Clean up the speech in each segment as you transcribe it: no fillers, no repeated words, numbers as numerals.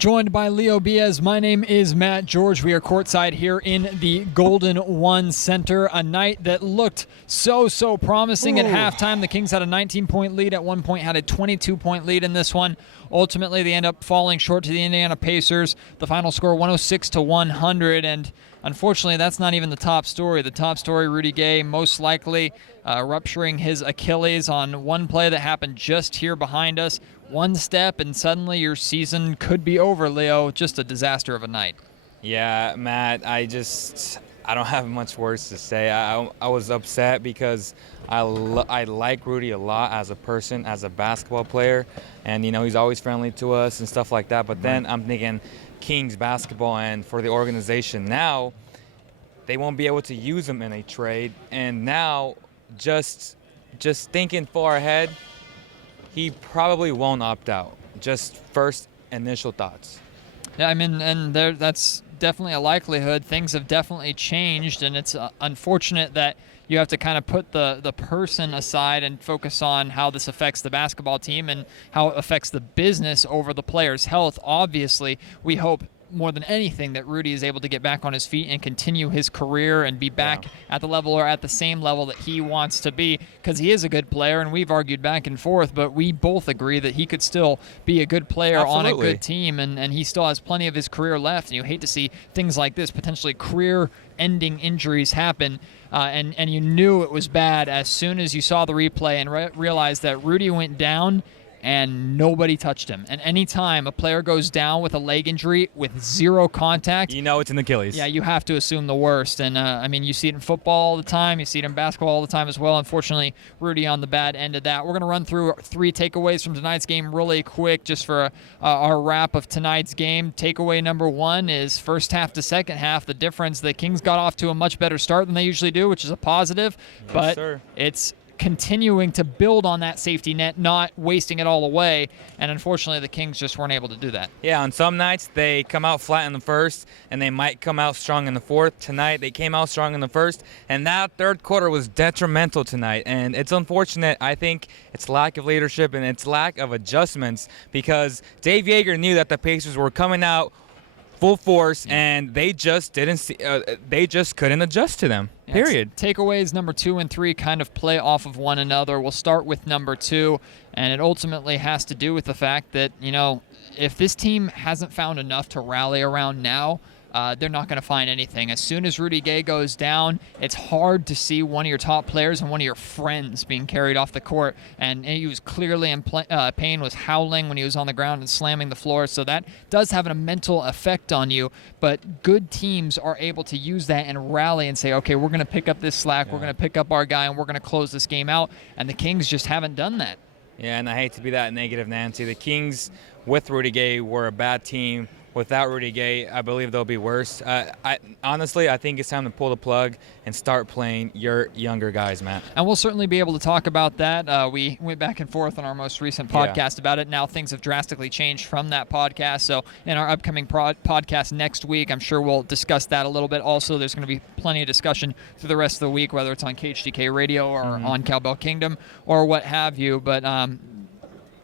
Joined by Leo Beas. My name is Matt George. We are courtside here in the Golden One Center. A night that looked so promising at halftime. The Kings had a 19-point lead. At one point had a 22-point lead in this one. Ultimately, they end up falling short to the Indiana Pacers. The final score 106-100. And unfortunately, that's not even the top story. The top story, Rudy Gay most likely rupturing his Achilles on one play that happened just here behind us. One step and suddenly your season could be over, Leo. Just a disaster of a night. Yeah, Matt, I don't have much words to say. I was upset because I like Rudy a lot as a person, as a basketball player. And, you know, he's always friendly to us and stuff like that. But then I'm thinking Kings basketball and for the organization now, they won't be able to use him in a trade. And now just thinking far ahead, he probably won't opt out. Just first initial thoughts. Yeah, I mean, and that's definitely a likelihood. Things have definitely changed, and it's unfortunate that you have to kind of put the person aside and focus on how this affects the basketball team and how it affects the business over the player's health. Obviously, we hope more than anything that Rudy is able to get back on his feet and continue his career and be back at the level or at the same level that he wants to be, because he is a good player, and we've argued back and forth, but we both agree that he could still be a good player on a good team, and he still has plenty of his career left. And you hate to see things like this, potentially career-ending injuries happen, and you knew it was bad as soon as you saw the replay and realized that Rudy went down and nobody touched him. And anytime a player goes down with a leg injury with zero contact, you know it's an Achilles. Yeah, you have to assume the worst. And, I mean, you see it in football all the time. You see it in basketball all the time as well. Unfortunately, Rudy on the bad end of that. We're going to run through 3 takeaways from tonight's game really quick just for our wrap of tonight's game. Takeaway number 1 is first half to second half, the difference. The Kings got off to a much better start than they usually do, which is a positive. Yes, but sir. It's continuing to build on that safety net, not wasting it all away, and unfortunately the Kings just weren't able to do that. Yeah, on some nights they come out flat in the first and they might come out strong in the fourth. Tonight they came out strong in the first, and that third quarter was detrimental tonight, and it's unfortunate. I think it's lack of leadership and it's lack of adjustments, because Dave Yeager knew that the Pacers were coming out full force, and they just couldn't adjust to them. Period. Takeaways number 2 and 3 kind of play off of one another. We'll start with number 2, and it ultimately has to do with the fact that, you know, if this team hasn't found enough to rally around now, they're not going to find anything. As soon as Rudy Gay goes down, it's hard to see one of your top players and one of your friends being carried off the court. And he was clearly in pain, was howling when he was on the ground and slamming the floor. So that does have a mental effect on you. But good teams are able to use that and rally and say, okay, we're going to pick up this slack. Yeah. We're going to pick up our guy, and we're going to close this game out. And the Kings just haven't done that. Yeah, and I hate to be that negative Nancy. The Kings with Rudy Gay were a bad team. Without Rudy Gay, I believe they'll be worse. Honestly, I think it's time to pull the plug and start playing your younger guys, Matt. And we'll certainly be able to talk about that. We went back and forth on our most recent podcast about it. Now things have drastically changed from that podcast. So in our upcoming podcast next week, I'm sure we'll discuss that a little bit. Also, there's going to be plenty of discussion through the rest of the week, whether it's on KHDK Radio or on Cowbell Kingdom or what have you. But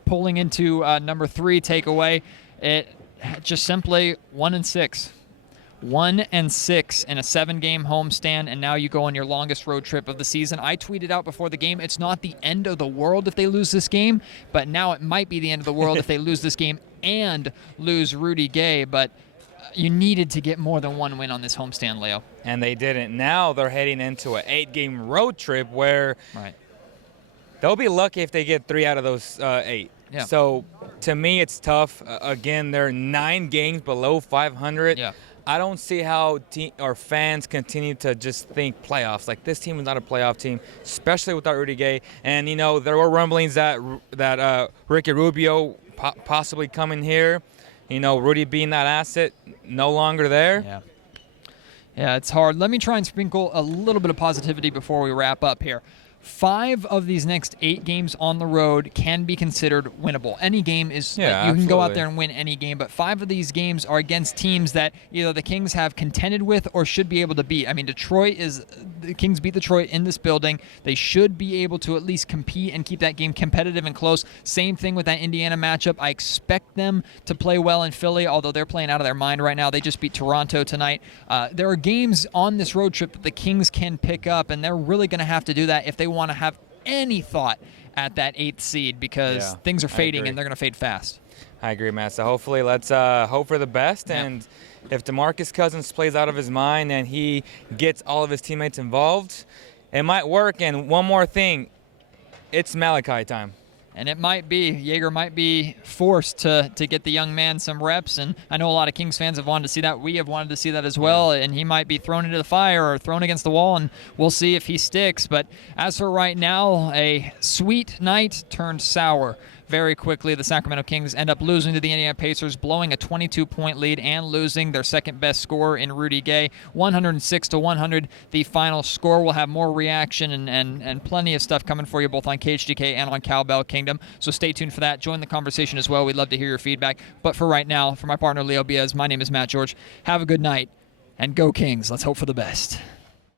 pulling into number 3 takeaway, it just simply 1-6. 1-6 in a 7-game homestand, and now you go on your longest road trip of the season. I tweeted out before the game, it's not the end of the world if they lose this game, but now it might be the end of the world if they lose this game and lose Rudy Gay. But you needed to get more than one win on this homestand, Leo. And they didn't. Now they're heading into an 8-game road trip where they'll be lucky if they get 3 out of those 8. Yeah. So, to me, it's tough. Again, they're 9 games below 500. Yeah. I don't see how fans continue to just think playoffs. Like, this team is not a playoff team, especially without Rudy Gay. And, you know, there were rumblings that Ricky Rubio possibly coming here. You know, Rudy being that asset, no longer there. Yeah. Yeah, it's hard. Let me try and sprinkle a little bit of positivity before we wrap up here. 5 of these next 8 games on the road can be considered winnable. Any game is, yeah, you can go out absolutely. there and win any game, but 5 of these games are against teams that either the Kings have contended with or should be able to beat. I mean, the Kings beat Detroit in this building. They should be able to at least compete and keep that game competitive and close. Same thing with that Indiana matchup. I expect them to play well in Philly, although they're playing out of their mind right now. They just beat Toronto tonight. There are games on this road trip that the Kings can pick up, and they're really going to have to do that if they want to have any thought at that 8th seed, because things are fading and they're going to fade fast. I agree, Matt. So hopefully let's hope for the best. Yeah. And if DeMarcus Cousins plays out of his mind and he gets all of his teammates involved, it might work. And one more thing, it's Malachi time. And it might be. Jaeger might be forced to get the young man some reps. And I know a lot of Kings fans have wanted to see that. We have wanted to see that as well. And he might be thrown into the fire or thrown against the wall, and we'll see if he sticks. But as for right now, a sweet night turned sour very quickly. The Sacramento Kings end up losing to the Indiana Pacers, blowing a 22-point lead and losing their second-best scorer in Rudy Gay, 106-100. The final score. Will have more reaction and plenty of stuff coming for you both on KHGK and on Cowbell Kingdom. So stay tuned for that. Join the conversation as well. We'd love to hear your feedback. But for right now, for my partner Leo Beas, my name is Matt George. Have a good night, and go Kings. Let's hope for the best.